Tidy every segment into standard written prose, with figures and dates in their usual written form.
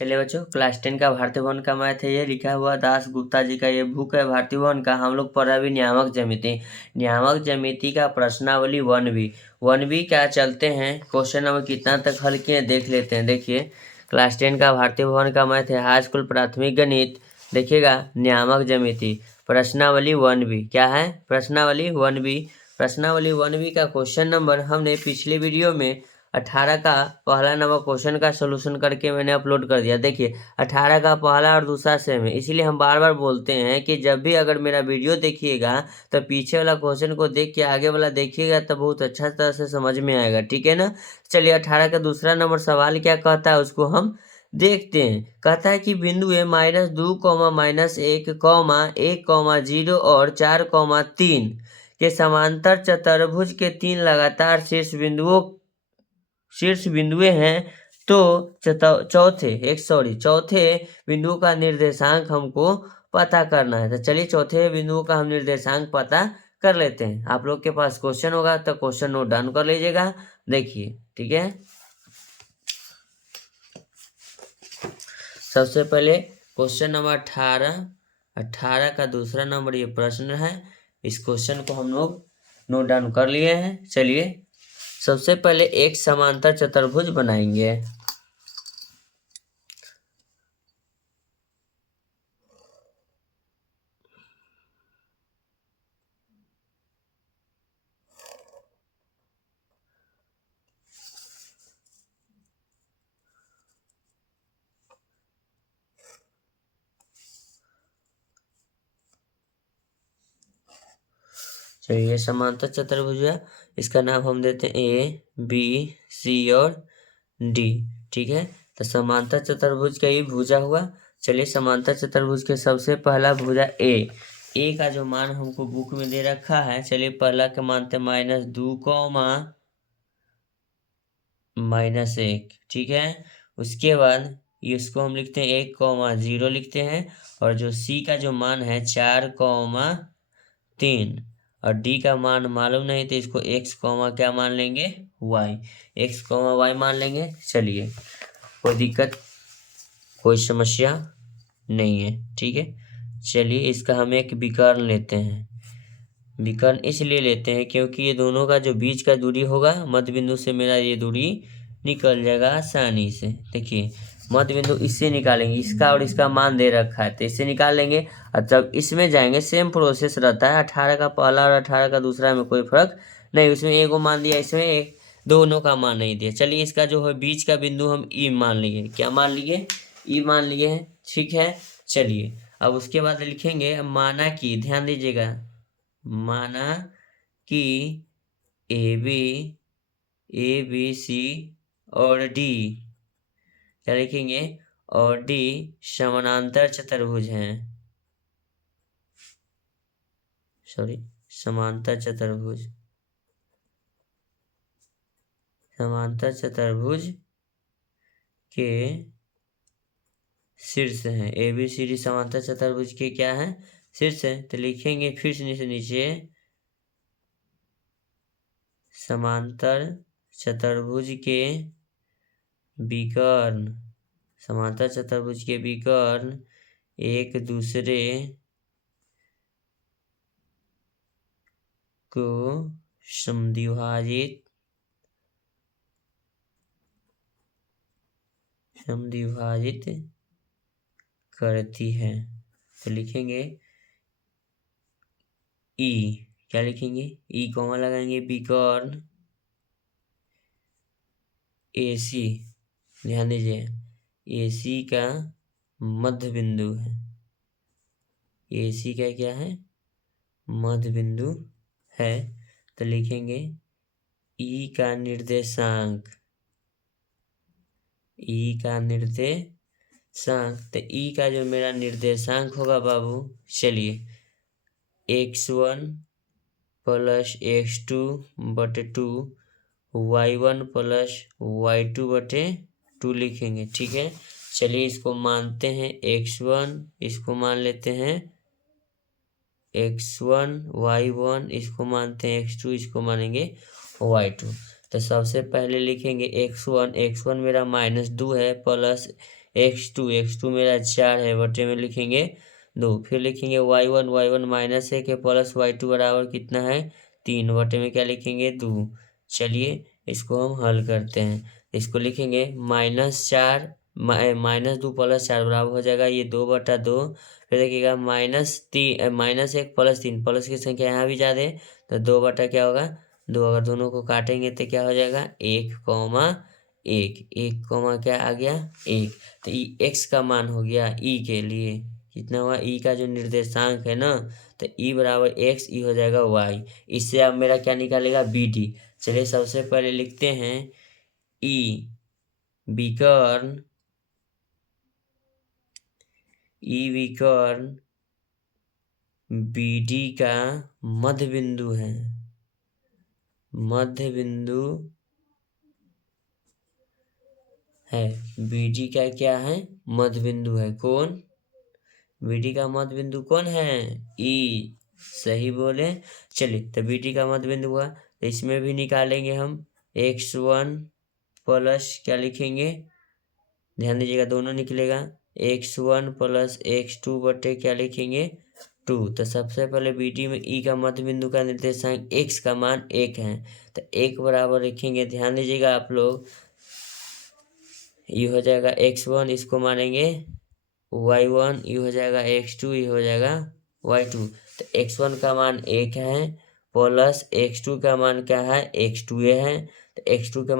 चलिए बच्चों, क्लास 10 का भारतीय भवन का मैथ है। ये लिखा हुआ दास गुप्ता जी का ये बुक है भारतीय भवन का। हम लोग पढ़ रहे अभी नियामक ज्यामिति। नियामक ज्यामिति का प्रश्नावली 1B क्या चलते हैं। क्वेश्चन नंबर कितना तक हल किए देख लेते हैं। देखिए, क्लास 10 का भारतीय भवन का मैथ है, हाई स्कूल प्राथमिक गणित। देखिएगा, नियामक ज्यामिति प्रश्नावली 1B क्या है। प्रश्नावली 1B का क्वेश्चन नंबर हमने पिछले वीडियो में 18 का पहला नंबर क्वेश्चन का सोल्यूशन करके मैंने अपलोड कर दिया। देखिए, 18 का पहला और दूसरा सेम है, इसीलिए हम बार बार बोलते हैं कि जब भी अगर मेरा वीडियो देखिएगा तो पीछे वाला क्वेश्चन को देख के आगे वाला देखिएगा तो बहुत अच्छा तरह से समझ में आएगा, ठीक है ना। चलिए, 18 का दूसरा नंबर सवाल क्या कहता है उसको हम देखते हैं। कहता है कि बिंदु ए -2, -1, -1, 0 और 4, 3 के समांतर चतुर्भुज के 3 लगातार शीर्ष बिंदुएं हैं, तो चौथे बिंदु का निर्देशांक हमको पता करना है। तो चलिए, चौथे बिंदु का हम निर्देशांक पता कर लेते हैं। आप लोग के पास क्वेश्चन होगा तो क्वेश्चन नोट डाउन कर लीजिएगा। देखिए, ठीक है। सबसे पहले क्वेश्चन नंबर 18 का दूसरा नंबर ये प्रश्न है। इस क्वेश्चन को हम लोग नोट डाउन कर लिए हैं। चलिए, सबसे पहले एक समांतर चतुर्भुज बनाएंगे। चलिए, ये समांतर चतुर्भुज है, इसका नाम हम देते हैं A, B, C और D, ठीक है। तो समांतर चतुर्भुज का ये भुजा हुआ। चलिए, समांतर चतुर्भुज के सबसे पहला भुजा ए का जो मान हमको बुक में दे रखा है। चलिए, पहला के मानते -2, -1, ठीक है। उसके बाद इसको हम लिखते हैं 1, 0 लिखते हैं। और जो सी का जो मान है 4, 3 और डी का मान मालूम नहीं तो इसको x, क्या मान लेंगे y, y मान लेंगे। चलिए, कोई दिक्कत कोई समस्या नहीं है, ठीक है। चलिए, इसका हम एक विकर्ण लेते हैं। विकर्ण इसलिए लेते हैं क्योंकि ये दोनों का जो बीच का दूरी होगा, मध्य बिंदु से मेरा ये दूरी निकल जाएगा आसानी से। देखिए, मध्य बिंदु इससे निकालेंगे, इसका और इसका मान दे रखा है तो इससे निकाल लेंगे। और जब इसमें जाएंगे सेम प्रोसेस रहता है। 18 का पहला और 18 का दूसरा में कोई फर्क नहीं, उसमें एक मान दिया, इसमें एक, दोनों का मान नहीं दिया। चलिए, इसका जो है बीच का बिंदु हम ई मान लिए। क्या मान लिए? ई मान लिए हैं, ठीक है। चलिए, अब उसके बाद लिखेंगे माना कि, ध्यान दीजिएगा, माना कि ए बी और डी, क्या लिखेंगे, और डी समानांतर चतुर्भुज हैं। समांतर चतुर्भुज के शीर्ष हैं। ABCD समांतर चतुर्भुज के क्या है? शीर्ष है। तो लिखेंगे फिर से नीचे समांतर चतुर्भुज के विकर्ण, समांतर चतुर्भुज के विकर्ण एक दूसरे को समद्विभाजित करती है। तो लिखेंगे ई, क्या लिखेंगे, ई कॉमा लगाएंगे, विकर्ण AC, ध्यान दीजिए, AC का मध्य बिंदु है। AC का क्या है? मध्य बिंदु है। तो लिखेंगे ई का निर्देशांक, तो ई का जो मेरा निर्देशांक होगा बाबू, चलिए, x1 + x2 / 2, y1 + y2 / 2 लिखेंगे, ठीक है। चलिए, इसको मानते हैं x1, इसको मान लेते हैं x1, y1, इसको मानते हैं x2, इसको मानेंगे y2। तो सबसे पहले लिखेंगे x1 मेरा -2 है, प्लस x2 मेरा 4 है, बटे में लिखेंगे 2। फिर लिखेंगे y1 माइनस 1 है प्लस y2 बराबर कितना है 3, बटे में क्या लिखेंगे 2। चलिए इसको हम हल करते हैं। इसको लिखेंगे -4 -2 + 4 बराबर हो जाएगा ये 2/2। फिर देखिएगा -1 + 3, प्लस की संख्या यहाँ भी ज़्यादा है तो 2 बटा क्या होगा 2। अगर दोनों को काटेंगे तो क्या हो जाएगा 1, 1 कॉमा क्या आ गया 1। तो x का मान हो गया e के लिए कितना हुआ e का जो निर्देशांक है ना, तो e बराबर x, e हो जाएगा y। इससे अब मेरा क्या निकालेगा bd। चलिए सबसे पहले लिखते हैं e विकर्ण BD का मध्य बिंदु है, मध्य बिंदु है। BD का क्या है मध्य बिंदु है। कौन BD का मध्य बिंदु कौन है E, सही बोले। चलिए तो BD का मध्य बिंदु हुआ तो इसमें भी निकालेंगे हम x1 प्लस क्या लिखेंगे, ध्यान दीजिएगा दोनों निकलेगा x1 प्लस x2 बटे क्या लिखेंगे 2। तो सबसे पहले BD में E का मध्य बिंदु का निर्देशांक x का मान 1 है तो 1 बराबर लिखेंगे, ध्यान दीजिएगा आप लोग, ये हो जाएगा x1, इसको मानेंगे y1, ये हो जाएगा x2, ये हो जाएगा y2। तो x1 का मान 1 है प्लस x2 का मान क्या है x2 है। तो x2 का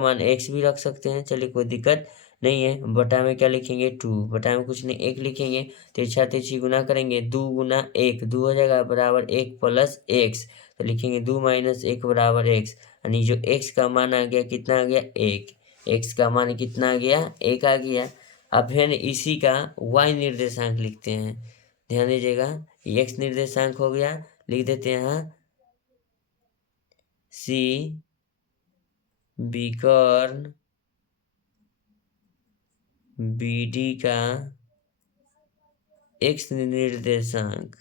मान x भी रख सकते हैं, चलिए कोई दिक्कत नहीं है। बटा में क्या लिखेंगे 2, बटा में कुछ नहीं 1 लिखेंगे। तिरछा तिरछी गुना करेंगे 2 गुना 1, 2 हो जाएगा बराबर 1 प्लस x। तो लिखेंगे 2 माइनस 1 बराबर x, यानी जो x का मान आ गया कितना आ गया 1। x का मान कितना आ गया 1 आ गया। अब फिर इसी का y निर्देशांक लिखते हैं, ध्यान दीजिएगा x निर्देशांक हो गया, लिख देते हैं यहाँ C विकर्ण BD का x निर्देशांक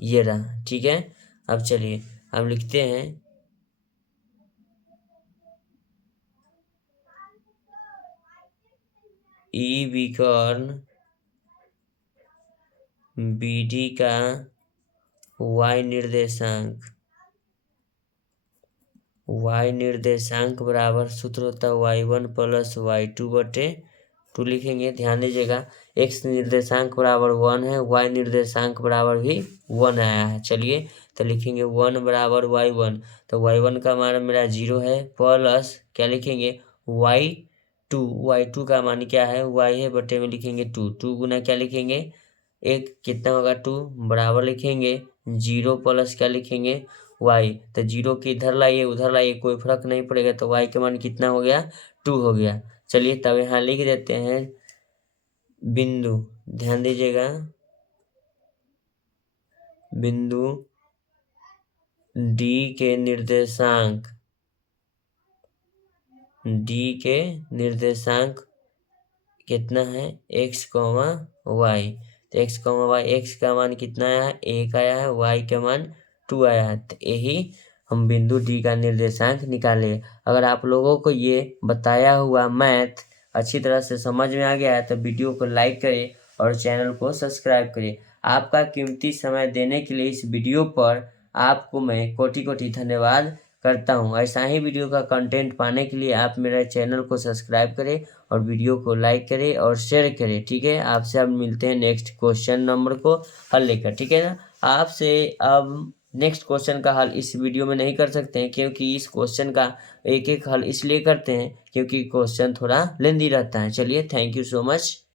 ये रहा, ठीक है। अब चलिए हम लिखते हैं E विकर्ण BD का y निर्देशांक बराबर सूत्र होता है y1 प्लस y2 बटे 2 लिखेंगे। ध्यान दीजिएगा x निर्देशांक बराबर 1 है, y निर्देशांक बराबर भी 1 आया है। चलिए तो लिखेंगे 1 बराबर y1, तो y1 का मान मेरा 0 है प्लस क्या लिखेंगे y2 का मान क्या है y है, बटे में लिखेंगे 2 गुना क्या लिखेंगे 1, कितना होगा 2 बराबर लिखेंगे 0 प्लस क्या लिखेंगे y। तो 0 की इधर लाइए उधर लाइए कोई फर्क नहीं पड़ेगा, तो y के मान कितना हो गया 2 हो गया। चलिए तब यहाँ लिख देते हैं बिंदु, ध्यान दीजिएगा बिंदु D के निर्देशांक कितना है x, y। तो x, y, x का मान कितना आया है 1 आया है, y का मान 2 आया है। तो यही हम बिंदु D का निर्देशांक निकाले। अगर आप लोगों को ये बताया हुआ मैथ अच्छी तरह से समझ में आ गया है तो वीडियो को लाइक करें और चैनल को सब्सक्राइब करें। आपका कीमती समय देने के लिए इस वीडियो पर आपको मैं कोटि कोटि धन्यवाद करता हूँ। ऐसा ही वीडियो का कंटेंट पाने के लिए आप मेरे चैनल को सब्सक्राइब करें और वीडियो को लाइक करें और शेयर करें, ठीक है। आपसे अब मिलते हैं नेक्स्ट क्वेश्चन नंबर को हल लेकर, ठीक है ना। आपसे अब नेक्स्ट क्वेश्चन का हल इस वीडियो में नहीं कर सकते हैं, क्योंकि इस क्वेश्चन का एक एक हल इसलिए करते हैं क्योंकि क्वेश्चन थोड़ा लेंदी रहता है। चलिए थैंक यू सो मच।